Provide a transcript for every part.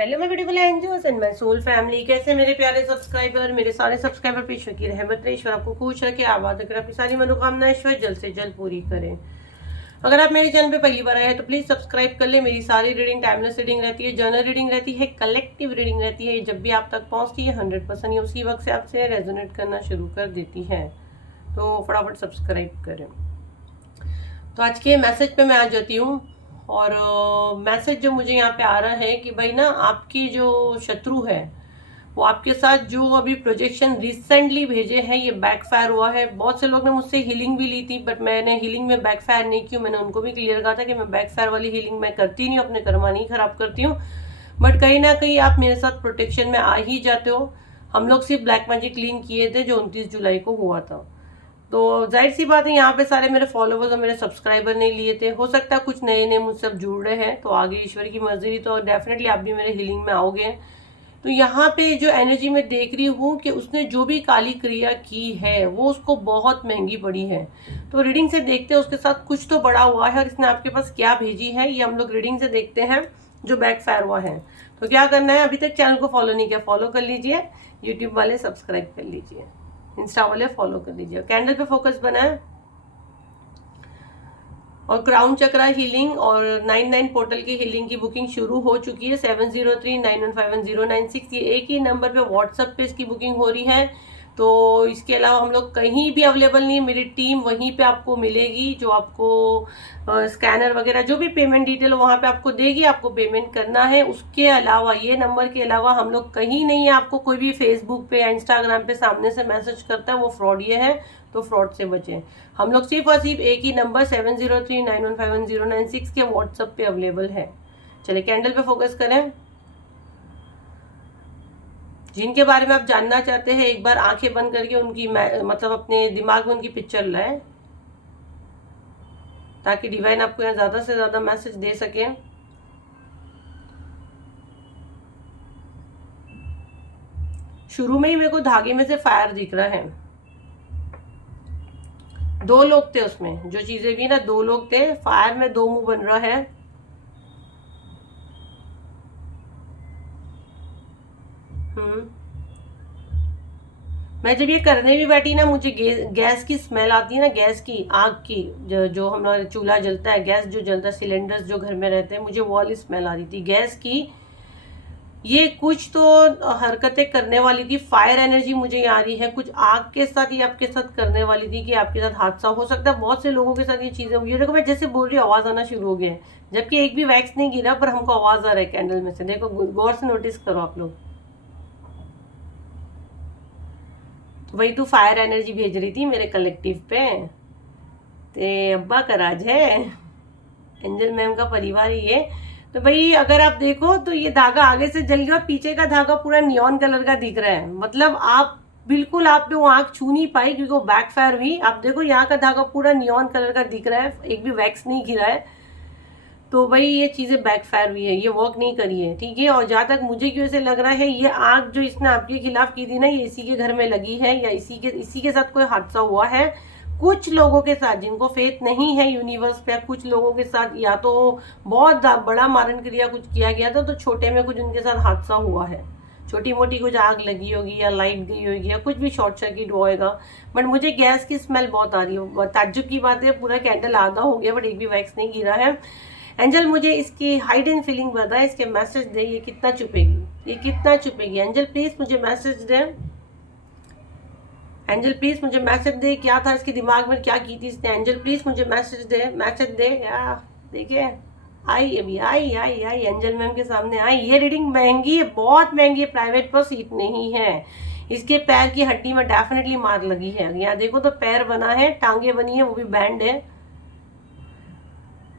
Hello मैं beautiful angels and my soul family. कैसे मेरे प्यारे सब्सक्राइबर, मेरे सारे सब्सक्राइबर पे ईश्वर की रहमत रहे, ईश्वर आपको खुश रखे, आबाद रखे, अपनी सारी मनोकामनाएं ईश्वर जल्द से जल्द पूरी करें। अगर आप मेरे चैनल पे पहली बार आए हैं तो प्लीज सब्सक्राइब कर ले। मेरी सारी रीडिंग टाइमलेस रीडिंग रहती है, जर्नल रीडिंग रहती है, कलेक्टिव रीडिंग रहती है। जब भी आप तक पहुंचती है 100% ये उसी वक्त से आपसे रेजोनेट करना शुरू कर देती है, तो फटाफट सब्सक्राइब करें। तो आज के मैसेज पे मैं आ जाती हूँ। और मैसेज जो मुझे यहाँ पे आ रहा है कि भाई ना, आपकी जो शत्रु है वो आपके साथ जो अभी प्रोजेक्शन रिसेंटली भेजे हैं ये बैकफायर हुआ है। बहुत से लोग ने मुझसे हीलिंग भी ली थी, बट मैंने हीलिंग में बैकफायर नहीं की। मैंने उनको भी क्लियर कहा था कि मैं बैकफायर वाली हीलिंग मैं करती नहीं हूँ, अपने कर्मा नहीं खराब करती हूँ। बट कहीं ना कहीं आप मेरे साथ प्रोटेक्शन में आ ही जाते हो। हम लोग सिर्फ ब्लैक मैजिक क्लीन किए थे जो 29 जुलाई को हुआ था। तो जाहिर सी बात है, यहाँ पे सारे मेरे फॉलोवर्स और मेरे सब्सक्राइबर नहीं लिए थे। हो सकता है कुछ नए नए मुझसे अब जुड़ रहे हैं, तो आगे ईश्वर की मर्जी, तो डेफिनेटली आप भी मेरे हीलिंग में आओगे। तो यहाँ पे जो एनर्जी मैं देख रही हूँ कि उसने जो भी काली क्रिया की है वो उसको बहुत महंगी पड़ी है। तो रीडिंग से देखते हैं उसके साथ कुछ तो बड़ा हुआ है और इसने आपके पास क्या भेजी है, ये हम लोग रीडिंग से देखते हैं जो बैकफायर हुआ है। तो क्या करना है, अभी तक चैनल को फॉलो नहीं किया फॉलो कर लीजिए, यूट्यूब वाले सब्सक्राइब कर लीजिए, इंस्टा वाले फॉलो कर लीजिए। कैंडल पे फोकस बनाए और क्राउन चक्रा हीलिंग और 99 पोर्टल की हीलिंग की बुकिंग शुरू हो चुकी है। 7039151096 ये एक ही नंबर पे व्हाट्सएप पे इसकी बुकिंग हो रही है। तो इसके अलावा हम लोग कहीं भी अवेलेबल नहीं, मेरी टीम वहीं पे आपको मिलेगी जो आपको स्कैनर वगैरह जो भी पेमेंट डिटेल वहाँ पे आपको देगी, आपको पेमेंट करना है। उसके अलावा ये नंबर के अलावा हम लोग कहीं नहीं है। आपको कोई भी फेसबुक पे या इंस्टाग्राम पे सामने से मैसेज करता है वो फ्रॉड ये है, तो फ्रॉड से बचें। हम लोग सिर्फ और सिर्फ एक ही नंबर 7039151096 के व्हाट्सएप पे अवेलेबल है। चलिए कैंडल पे फोकस करें। जिनके बारे में आप जानना चाहते हैं एक बार आंखें बंद करके उनकी मतलब अपने दिमाग में उनकी पिक्चर लाएं, ताकि डिवाइन आपको यहाँ ज्यादा से ज्यादा मैसेज दे सके। शुरू में ही मेरे को धागे में से फायर दिख रहा है। दो लोग थे उसमें, जो चीजें भी ना, दो लोग थे। फायर में दो मुंह बन रहा है। मैं जब ये करने भी बैठी ना, मुझे गैस की स्मेल आती है ना, गैस की, आग की, जो हमारा चूल्हा जलता है, गैस जो जलता है, सिलेंडर्स जो घर में रहते हैं, मुझे वो वाली स्मेल आ रही थी गैस की। ये कुछ तो हरकतें करने वाली थी, फायर एनर्जी मुझे आ रही है। कुछ आग के साथ ये आपके साथ करने वाली थी कि आपके साथ हादसा हो सकता है। बहुत से लोगों के साथ ये चीजें हुई है। देखो मैं जैसे बोल रही हूँ आवाज आना शुरू हो गया है, जबकि एक भी वैक्स नहीं गिरा, पर हमको आवाज आ रहा है कैंडल में से। देखो गौर से नोटिस करो आप लोग। तो वही तो फायर एनर्जी भेज रही थी मेरे कलेक्टिव पे। ते अब्बा का राज है, एंजल मैम का परिवार ही है। तो भाई अगर आप देखो तो ये धागा आगे से जल गया, पीछे का धागा पूरा नियॉन कलर का दिख रहा है। मतलब आप बिल्कुल, आप पे वो आंख छू नहीं पाई क्योंकि वो बैकफायर हुई। आप देखो यहाँ का धागा पूरा नियॉन कलर का दिख रहा है, एक भी वैक्स नहीं गिरा है। तो भाई ये चीजें बैकफायर हुई है, ये वर्क नहीं करी है, ठीक है। और जहां तक मुझे क्यों ऐसे लग रहा है, ये आग जो इसने आपके खिलाफ की थी ना, ये इसी के घर में लगी है या इसी के साथ कोई हादसा हुआ है। कुछ लोगों के साथ जिनको फेथ नहीं है यूनिवर्स पे, कुछ लोगों के साथ या तो बहुत बड़ा मारण क्रिया कुछ किया गया था, तो छोटे में कुछ उनके साथ हादसा हुआ है। छोटी मोटी कुछ आग लगी होगी या लाइट गई होगी या कुछ भी शॉर्ट सर्किट होएगा। बट मुझे गैस की स्मेल बहुत आ रही है। ताज्जुब की बात है, पूरा कैंडल आधा हो गया बट एक भी वैक्स नहीं गिरा है। एंजल मुझे इसकी हाइड एंड फीलिंग बताए, इसके मैसेज दे, ये कितना चुपेगी, ये कितना चुपेगी। एंजल प्लीज मुझे मैसेज दे, एंजल प्लीज मुझे मैसेज दे, क्या था इसके दिमाग में, क्या की थी इसने। एंजल प्लीज मुझे मैसेज दे, मैसेज दे। या देखिए आई, अभी आई आई आई एंजल मैम के सामने आई। ये रीडिंग महंगी है, बहुत महंगी है, प्राइवेट पर सीट नहीं है। इसके पैर की हड्डी में डेफिनेटली मार लगी है। यहाँ देखो तो पैर बना है, टांगे बनी है, वो भी बैंड है।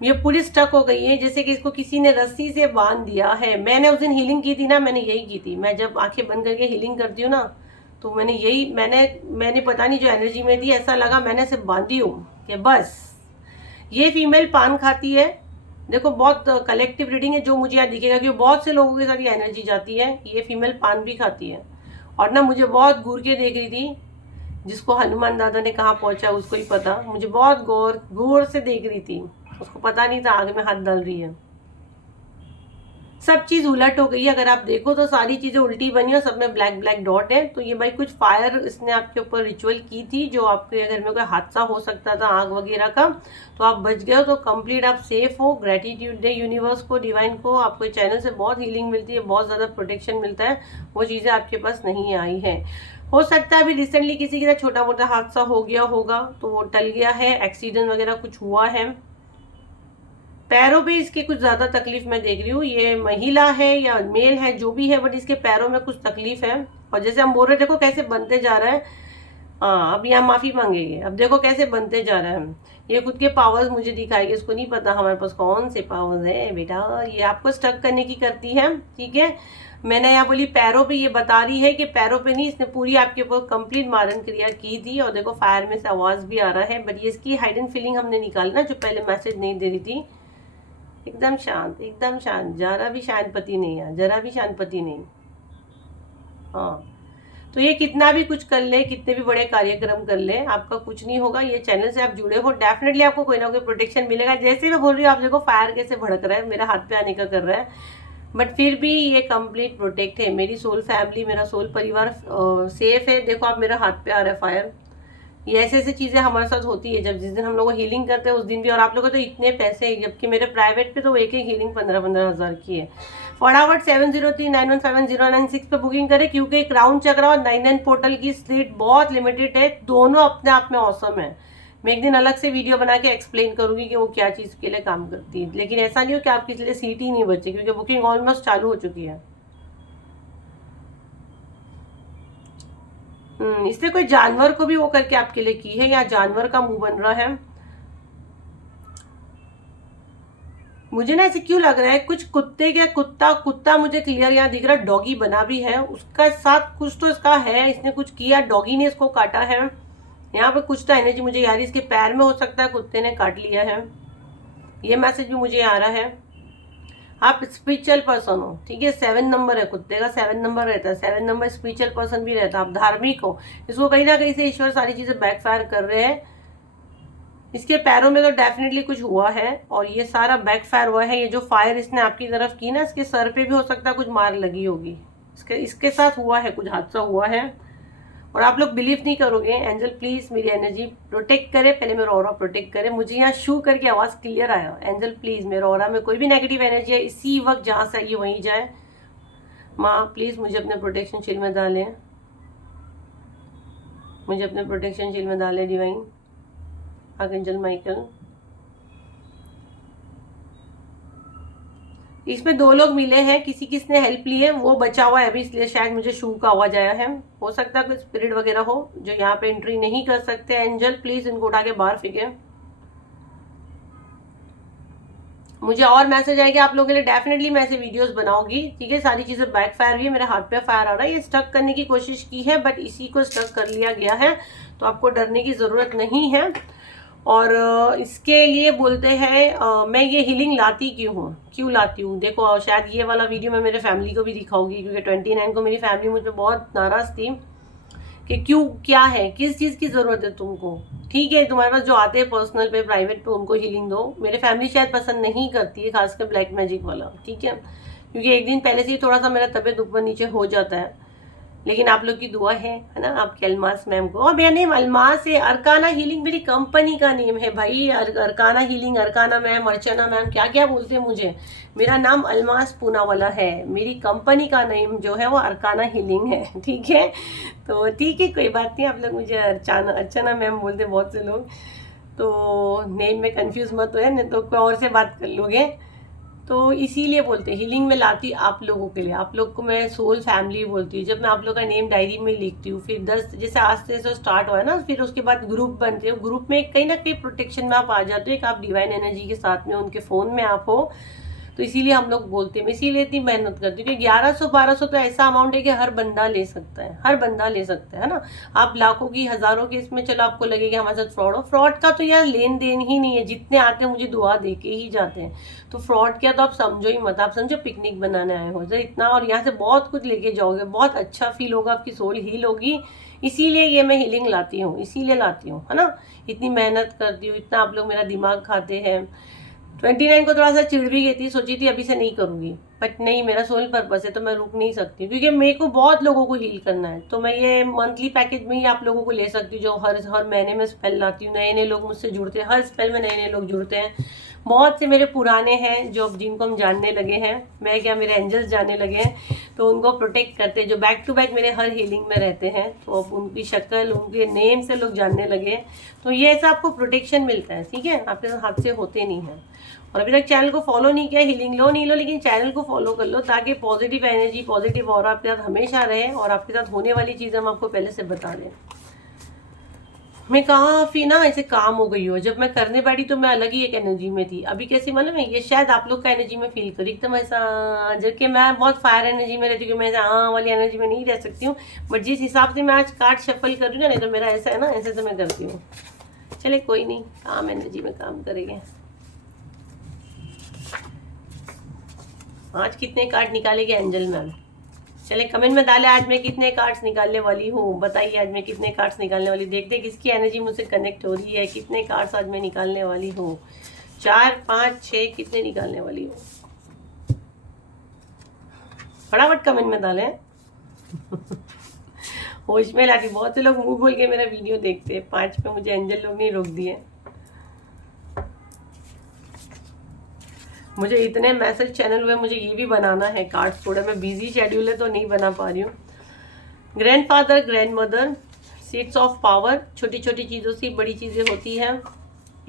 ये पूरी स्टक हो गई है, जैसे कि इसको किसी ने रस्सी से बांध दिया है। मैंने उस दिन हीलिंग की थी ना, मैंने यही की थी। मैं जब आंखें बंद करके हीलिंग करती हूँ ना, तो मैंने पता नहीं जो एनर्जी में थी, ऐसा लगा मैंने सिर्फ बांधी हूँ कि बस। ये फीमेल पान खाती है। देखो बहुत कलेक्टिव रीडिंग है, जो मुझे यहाँ दिखेगा कि बहुत से लोगों के साथ ये एनर्जी जाती है। ये फीमेल पान भी खाती है और ना मुझे बहुत घूर के देख रही थी। जिसको हनुमान दादा ने कहाँ पहुंचा उसको ही पता। मुझे बहुत गौर से देख रही थी, उसको पता नहीं था आगे में हाथ डाल रही है। सब चीज़ उलट हो गई है। अगर आप देखो तो सारी चीज़ें उल्टी बनी और सब में ब्लैक ब्लैक डॉट है। तो ये भाई कुछ फायर इसने आपके ऊपर रिचुअल की थी, जो आपके घर में कोई हादसा हो सकता था आग वगैरह का, तो आप बच गए हो। तो कंप्लीट आप सेफ हो। ग्रेटिट्यूड डे यूनिवर्स को, डिवाइन को, आपको चैनल से बहुत हीलिंग मिलती है, बहुत ज़्यादा प्रोटेक्शन मिलता है। वो चीज़ें आपके पास नहीं आई है। हो सकता है अभी रिसेंटली किसी के साथ छोटा मोटा हादसा हो गया होगा, तो वो टल गया है। एक्सीडेंट वगैरह कुछ हुआ है। पैरों पे इसके कुछ ज्यादा तकलीफ मैं देख रही हूँ। ये महिला है या मेल है जो भी है, बट इसके पैरों में कुछ तकलीफ है। और जैसे हम बोल रहे, देखो कैसे बनते जा रहा है। हाँ, अब यहाँ माफी मांगेंगे। अब देखो कैसे बनते जा रहा है। ये खुद के पावर्स मुझे दिखाएगी। इसको नहीं पता हमारे पास कौन से पावर्स है बेटा। ये आपको स्टक करने की करती है, ठीक है। मैंने यहाँ बोली पैरों पे, ये बता रही है कि पैरों पे नहीं, इसने पूरी आपके ऊपर कंप्लीट मारन क्रिया की थी। और देखो फायर में से आवाज भी आ रहा है, बट ये इसकी हाइडन फीलिंग हमने निकालना, जो पहले मैसेज नहीं दे रही थी। एकदम शांत, एकदम शांत, जरा भी शांतपति नहीं है, जरा भी शांतपति नहीं। हाँ, तो ये कितना भी कुछ कर ले, कितने भी बड़े कार्यक्रम कर ले, आपका कुछ नहीं होगा। ये चैनल से आप जुड़े हो, डेफिनेटली आपको कोई ना कोई प्रोटेक्शन मिलेगा। जैसे मैं बोल रही हूँ, आप देखो फायर कैसे भड़क रहा है, मेरा हाथ पे आने का कर रहा है, बट फिर भी ये कंप्लीट प्रोटेक्ट है। मेरी सोल फैमिली, मेरा सोल परिवार सेफ है। देखो आप, मेरा हाथ पे आ रहा है फायर। ये ऐसे ऐसी चीजें हमारे साथ होती है। जब जिस दिन हम लोग हीलिंग करते हैं उस दिन भी। और आप लोगों को तो इतने पैसे हैं, जबकि मेरे प्राइवेट पे तो एक एक हीलिंग 15-15 हज़ार की है। फटाफट 7039151096 पे बुकिंग करें, क्योंकि क्राउन चक्र और 99 पोर्टल की स्लीट बहुत लिमिटेड है। दोनों अपने आप में औसम है। मैं एक दिन अलग से वीडियो बना के एक्सप्लेन करूंगी कि वो क्या चीज़ के लिए काम करती है। लेकिन ऐसा नहीं हो कि आपकी इसलिए सीट ही नहीं बचे, क्योंकि बुकिंग ऑलमोस्ट चालू हो चुकी है। इसने कोई जानवर को भी वो करके आपके लिए की है, या जानवर का मुंह बन रहा है। मुझे ना ऐसे क्यों लग रहा है, कुछ कुत्ते के, कुत्ता कुत्ता मुझे क्लियर यहाँ दिख रहा है। डॉगी बना भी है, उसका साथ कुछ तो इसका है। इसने कुछ किया, डॉगी ने इसको काटा है। यहाँ पे कुछ तो एनर्जी मुझे यार इसके पैर में हो सकता है, कुत्ते ने काट लिया है। ये मैसेज भी मुझे आ रहा है। आप स्पिरिचुअल पर्सन हो, ठीक है। 7 नंबर है, कुत्ते का 7 नंबर रहता है। 7 नंबर स्पिरिचुअल पर्सन भी रहता है। आप धार्मिक हो। इसको कहीं ना कहीं से ईश्वर सारी चीजें बैकफायर कर रहे हैं। इसके पैरों में तो डेफिनेटली कुछ हुआ है, और ये सारा बैकफायर हुआ है। ये जो फायर इसने आपकी तरफ की ना, इसके सर पे भी हो सकता है कुछ मार लगी होगी। इसके साथ हुआ है, कुछ हादसा हुआ है। और आप लोग बिलीव नहीं करोगे। एंजल प्लीज मेरी एनर्जी प्रोटेक्ट करे, पहले मेरा ऑरा प्रोटेक्ट करे। मुझे यहाँ शू करके आवाज क्लियर आया। एंजल प्लीज मेरा ऑरा में कोई भी नेगेटिव एनर्जी है, इसी वक्त जहां से ये वहीं जाए। माँ प्लीज मुझे अपने प्रोटेक्शन शील्ड में डालें, मुझे अपने प्रोटेक्शन शील्ड में डालें डिवाइन आर्कएंजल माइकल। इसमें 2 लोग मिले हैं, किसी किसने हेल्प ली है, वो बचा हुआ है अभी, इसलिए शायद मुझे शू का आवाज आया है। हो सकता है कोई स्पिरिट वगैरह हो जो यहाँ पे एंट्री नहीं कर सकते। एंजल प्लीज इनको उठा के बाहर फेंके। मुझे और मैसेज आएगा आप लोगों के लिए, डेफिनेटली मैं ऐसे वीडियोस बनाऊंगी, ठीक है। सारी चीजें बैकफायर हुई है, मेरे हाथ पे फायर आ रहा है। ये स्टक करने की कोशिश की है, बट इसी को स्टक कर लिया गया है, तो आपको डरने की जरूरत नहीं है। और इसके लिए बोलते हैं मैं ये हीलिंग लाती क्यों लाती हूँ। देखो शायद ये वाला वीडियो मैं मेरे फैमिली को भी दिखाऊंगी, क्योंकि 29 को मेरी फैमिली मुझ पर बहुत नाराज थी कि क्यों, क्या है, किस चीज़ की ज़रूरत है तुमको। ठीक है, तुम्हारे पास जो आते हैं पर्सनल पे, प्राइवेट पे, उनको हीलिंग दो। मेरे फैमिली शायद पसंद नहीं करती है, खासकर ब्लैक मैजिक वाला, ठीक है। क्योंकि एक दिन पहले से ही थोड़ा सा मेरा तबीयत ऊपर नीचे हो जाता है। लेकिन आप लोग की दुआ है ना, आपके अलमास मैम को। और मेरा नेम अलमास है। अरकाना हीलिंग मेरी कंपनी का नेम है भाई। अरकाना हीलिंग, अरकाना मैम, अर्चना मैम, क्या क्या बोलते हैं मुझे। मेरा नाम अलमास पूनावाला है। मेरी कंपनी का नेम जो है वो अरकाना हीलिंग है, ठीक है। तो ठीक है, कोई बात नहीं। आप लोग मुझे अर्चना मैम बोलते बहुत से लोग, तो नेम में कंफ्यूज मत हो, नहीं तो कोई और से बात कर लोगे। तो इसीलिए बोलते हैं हीलिंग में लाती आप लोगों के लिए। आप लोग को मैं सोल फैमिली बोलती हूँ। जब मैं आप लोग का नेम डायरी में लिखती हूँ, फिर 10 जैसे आज से स्टार्ट हुआ है ना, फिर उसके बाद ग्रुप बनते हो। ग्रुप में कहीं ना कहीं प्रोटेक्शन में आप आ जाते हो, एक आप डिवाइन एनर्जी के साथ में उनके फ़ोन में आप हो। तो इसीलिए हम लोग बोलते हैं, मैं इसीलिए इतनी मेहनत करती हूँ कि 1100-1200 तो ऐसा अमाउंट है कि हर बंदा ले सकता है, हर बंदा ले सकता है ना। आप लाखों की, हजारों की इसमें, चलो आपको लगेगा हमारे साथ फ्रॉड हो। फ्रॉड का तो यार लेन देन ही नहीं है। जितने आते हैं मुझे दुआ दे के ही जाते हैं। तो फ्रॉड क्या, तो आप समझो ही मत। आप समझो पिकनिक बनाने आए हो, इतना, और यहाँ से बहुत कुछ लेके जाओगे, बहुत अच्छा फील होगा, आपकी सोल हील होगी। इसीलिए ये मैं हीलिंग लाती हूँ, इसीलिए लाती हूँ, है ना। इतनी मेहनत करती हूँ, इतना आप लोग मेरा दिमाग खाते हैं। 29 को थोड़ा सा चिढ़ भी गई थी, सोची थी अभी से नहीं करूंगी, बट नहीं, मेरा सोल पर्पस है तो मैं रुक नहीं सकती, क्योंकि मेरे को बहुत लोगों को हील करना है। तो मैं ये मंथली पैकेज में ही आप लोगों को ले सकती हूँ, जो हर महीने में स्पेल लाती हूँ। नए नए लोग मुझसे जुड़ते हैं, हर स्पेल में नए नए लोग जुड़ते हैं। बहुत से मेरे पुराने हैं जो जिनको हम जानने लगे हैं, मैं क्या मेरे एंजल्स जानने लगे हैं, तो उनको प्रोटेक्ट करते हैं, जो बैक टू बैक मेरे हर हीलिंग में रहते हैं। तो अब उनकी शक्ल, उनके नेम से लोग जानने लगे हैं। तो ये ऐसा आपको प्रोटेक्शन मिलता है, ठीक है, आपके साथ हादसे होते नहीं हैं। और अभी तक चैनल को फॉलो नहीं किया, हीलिंग लो नहीं लो, लेकिन चैनल को फॉलो कर लो, ताकि पॉजिटिव एनर्जी, पॉजिटिव ऑरा आपके साथ हमेशा रहे और आपके साथ होने वाली चीज़ हम आपको पहले से बता दें। मैं काफ़ी ना ऐसे काम हो गई हूँ, जब मैं करने बैठी तो मैं अलग ही एक एनर्जी में थी। अभी कैसी मालूम है, ये शायद आप लोग का एनर्जी में फील करी एकदम ऐसा, जबकि मैं बहुत फायर एनर्जी में रहती हूँ, मैं ऐसा हाँ वाली एनर्जी में नहीं रह सकती हूँ। बट जिस हिसाब से मैं आज कार्ड शफल कर रही हूँ ना, नहीं तो मेरा ऐसा है ना, ऐसे से मैं करती हूँ। चले कोई नहीं, काम एनर्जी में काम करेंगे। आज कितने कार्ड निकालेंगे एंजल मैम? चले कमेंट में डाले आज मैं कितने कार्ड्स निकालने वाली हूँ, बताइए आज मैं कितने कार्ड्स निकालने वाली। देखते किसकी एनर्जी मुझसे कनेक्ट हो रही है, कितने कार्ड्स आज मैं निकालने वाली हूँ। 4, 5, 6 कितने निकालने वाली हूँ? फटाफट कमेंट में डालें। होश में लाती, बहुत से लोग मुंह बोल के मेरा वीडियो देखते हैं। 5 पे मुझे एंजल लोग नहीं रोक दिए। मुझे इतने मैसेज चैनल हुए, मुझे ये भी बनाना है कार्ड्स, थोड़ा मैं बिजी शेड्यूल है तो नहीं बना पा रही हूँ। Grandfather, grandmother, seeds of power, छोटी छोटी चीज़ों से बड़ी चीज़ें होती हैं।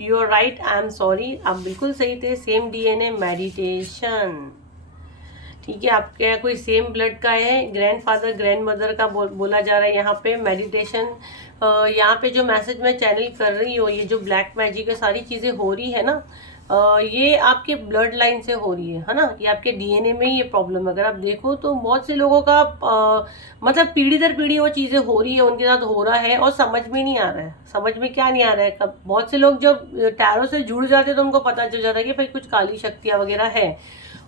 You are right, I am sorry, आप बिल्कुल सही थे। सेम डीएनए, मेडिटेशन, ठीक है, आपके यहाँ कोई सेम ब्लड का है। ग्रैंडफादर, ग्रैंड मदर का बोला जा रहा है यहाँ पे। मेडिटेशन, यहाँ पे जो मैसेज मैं चैनल कर रही हूँ, ये जो ब्लैक मैजिक है, सारी चीज़ें हो रही है ना, ये आपके ब्लड लाइन से हो रही है ना, ये आपके डीएनए में ही ये प्रॉब्लम। अगर आप देखो तो बहुत से लोगों का मतलब पीढ़ी दर पीढ़ी वो चीज़ें हो रही है, उनके साथ हो रहा है और समझ में नहीं आ रहा है। समझ में क्या नहीं आ रहा है, कब बहुत से लोग जब टैरो से जुड़ जाते हैं तो उनको पता चल जाता है कि भाई कुछ काली शक्तियाँ वगैरह है,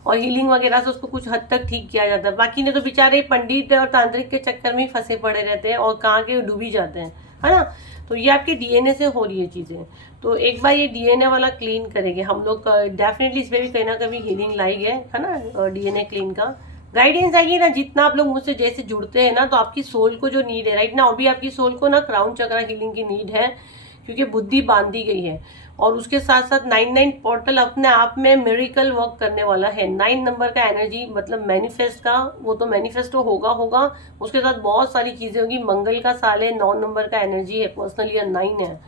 और हीलिंग वगैरह से उसको कुछ हद तक ठीक किया जाता है। बाकी ने तो बेचारे पंडित और तांत्रिक के चक्कर में ही फंसे पड़े रहते हैं और कहाँ के डूबी जाते हैं, है ना। तो ये आपके डीएनए से हो रही है चीज़ें। तो एक बार ये डीएनए वाला क्लीन करेंगे हम लोग, डेफिनेटली इसमें भी कहीं ना कहीं हीलिंग लाई है ना, डीएनए क्लीन का गाइडेंस आएगी ना। जितना आप लोग मुझसे जैसे जुड़ते हैं ना, तो आपकी सोल को जो नीड है राइट ना, अभी आपकी सोल को ना क्राउन चक्रा हीलिंग की नीड है, क्योंकि बुद्धि बांधी गई है। और उसके साथ साथ 99 पोर्टल अपने आप में मिरेकल वर्क करने वाला है। 9 नंबर का एनर्जी मतलब मैनिफेस्ट का, वो तो मैनिफेस्टो होगा, उसके साथ बहुत सारी चीज़ें होगी। मंगल का साल है, 9 नंबर का एनर्जी है, पर्सनली 9 है,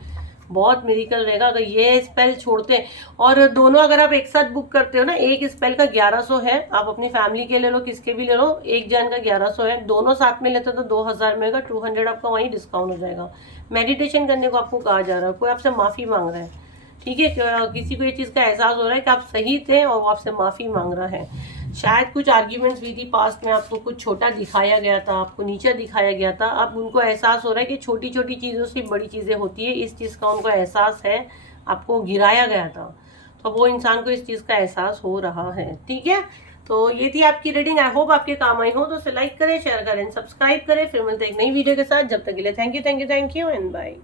बहुत मिरेकल रहेगा अगर ये स्पेल छोड़ते हैं। और दोनों अगर आप एक साथ बुक करते हो ना, एक स्पेल का 1100 है, आप अपनी फैमिली के ले लो, किसके भी ले लो, एक जन का 1100 है। दोनों साथ में लेते तो 2000 में का 200 आपका वहीं डिस्काउंट हो जाएगा। मेडिटेशन करने को आपको कहा जा रहा है, कोई आपसे माफ़ी मांग रहा है, ठीक है, किसी को ये चीज़ का एहसास हो रहा है कि आप सही थे और वो आपसे माफ़ी मांग रहा है। शायद कुछ आर्ग्यूमेंट्स हुई थी पास्ट में, आपको कुछ छोटा दिखाया गया था, आपको नीचा दिखाया गया था। अब उनको एहसास हो रहा है कि छोटी छोटी चीज़ों से बड़ी चीज़ें होती है, इस चीज़ का उनको एहसास है। आपको गिराया गया था तो वो इंसान को इस चीज़ का एहसास हो रहा है, ठीक है। तो ये थी आपकी रीडिंग, आई होप आपके काम आई हो। तो उसे लाइक करें, शेयर करें, सब्सक्राइब करें। फिर मिलते हैं एक नई वीडियो के साथ, जब तक के लिए थैंक यू एंड बाय।